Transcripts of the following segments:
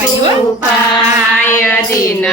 ઉપાય દિન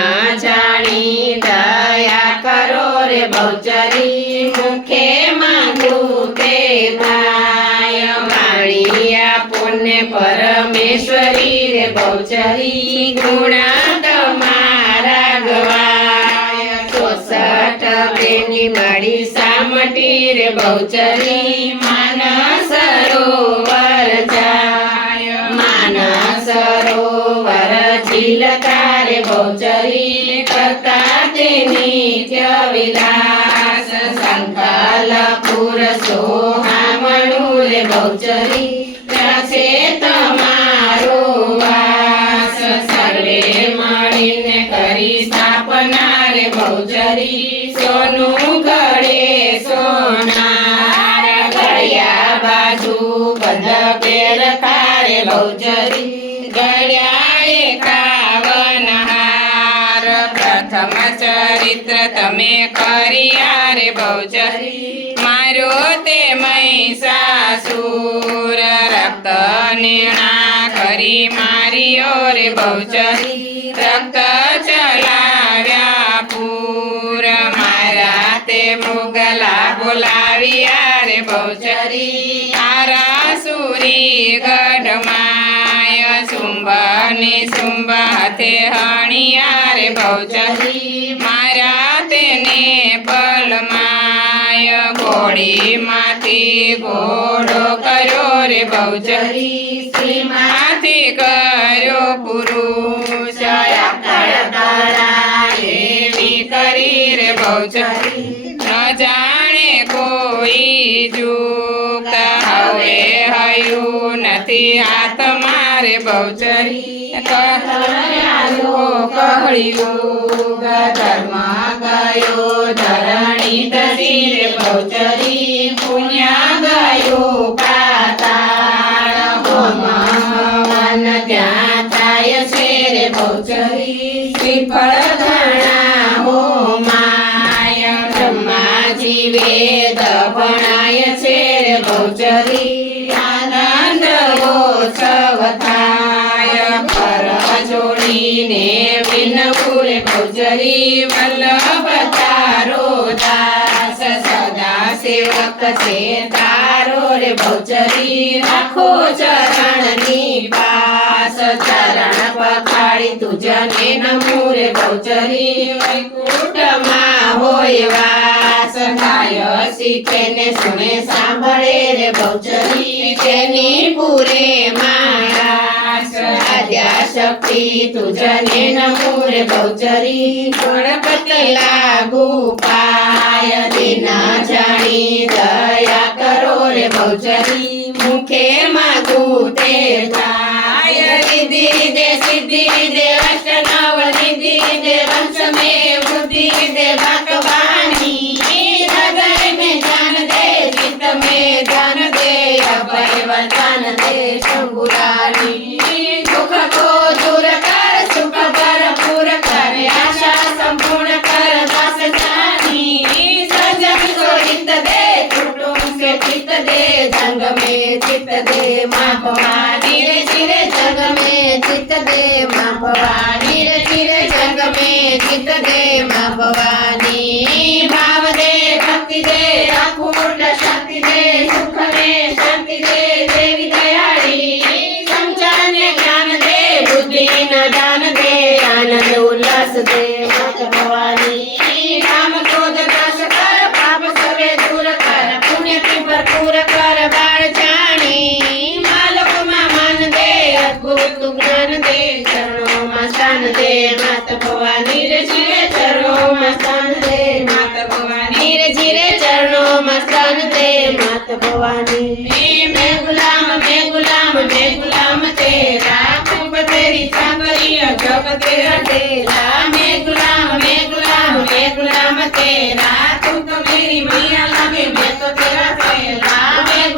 જાણી દયા કરો રે બહુચરી મુખે માંગું તે થાય વાણિયા પુણ્ય પરમેશ્વરી રે બહુચરી ગુણા તમારા ગવાય 64 બેની માડી સામટી રે બહુચરી માનસ સરોવર જાય માનસ સરોવર ઝીલતા રે બહુચરી કરતા તે નિત્ય વિલાસ સંકલ્પપુર સોહામણું રે બહુચરી ત્યાંસે તમારો વાસ સર્વે મળીને કરી સ્થાપના રે બહુચરી સોનું ઘડે સોનાર ઘડિયા બાજુ બધા પેર ખારે બહુચરી ઘડિયા 51 હાર પ્રથમ ચરિત્ર તમે કર્યા રે બહુચરી મારો તે મહિષાસુર રક્ત નેણા કરી માર્યો રે બહુચરી રક્ત ચલાવ્યા પૂર મારા તે મુગલા બોલાવ્યા રે બહુચરી આરાસુરી ગઢમાય શુંભ ને શુંભ હાથે હણિયા રે બહુચરી મારા તેને પલમાય ઘોડીમાંથી ઘોડો કર્યો રે બહુચરી સ્ત્રીમાંથી કર્યો પુરુષ એવી કરી રે બહુચરી ન જાણે કોઈ જુક્ત હવે હયું નથી હાથ મારે બહુચરી કહ્યું ધર્મ ગયો ધરણી ધરી રે બહુચરી પુણ્ય ગયો પાતાળ હોમ હવન ત્યાં થાય છે રે બહુચરી શ્રીફળ ઘણા હોમાય બ્રહ્માજી વેદ ભણાય છે રે બહુચરી આનંદ ઉત્સવ થાય પર જોડીને વિનવું રે બહુચરી વલ્લભ તારો દાસ સદા સેવક છે તારો રે બહુચરી રાખો ચરણની પાસ ચરણ પખાડી તુજને નમું રે બહુચરી વૈકુંઠમાં હોય વાસ થાય શીખે ને સુણે સાંભળે રે બહુચરી તેની પૂરે માયાસ આદ્યા શક્તિ તુજને નમું રે બહુચરી ગણપતિ લાગુ પાય દિન જાણી દયા કરો રે બહુચરી મુખે માગું તે થાય રિદ્ધિ દે સિદ્ધિ દે વૈષ્ણવ નિધિ દે વંશ में बुद्धि दे भगवानी हृदय में जान दे चित्त में ध्यान दे अभय वरदान दे शंभुरानी दुख को दूर कर सुख भरपूर कर आशा संपूर्ण कर दास जानी सजग को हित दे कुटुंब के चित्त दे जंग में चित्त दे माँ भवानी रे चिरे जग में चित्त दे माँ भवानी रे चिरे जग में चित्त दे माँ भवानी भाव दे भक्ति दे अपूर्ण शक्ति दे सुख में शांति दे देवी दयाड़ी संचार ने ज्ञान दे बुद्धि न दान दे आनंद उल्लास दे माता भवानी राम क्रोध नाश कर पाप सवे दूर कर पुण्य की भरपूर कर बाण जानी मालक मां मान दे अद्भुत ज्ञान दे चरणों में स्थान दे माता भवानी रे जिरे चरणों में स्थान दे माता भवानी रे जिरे चरणों में स्थान दे माता भवानी मैं गुलाम तेरा खूब तेरी चाकरी जब तेरा तेरा मैं गुलाम तेरा तू तो मेरी मैया लगे मैं तो तेरा तेरा मैं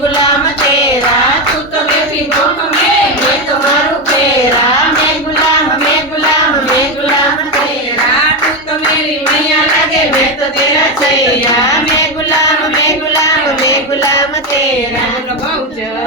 गुलाम तेरा तू तो मेरी गोद में मैं तो मारू तेरा मैं गुलाम तेरा तू तो मेरी मैया लगे मैं तो तेरा छैया मैं गुलाम तेरा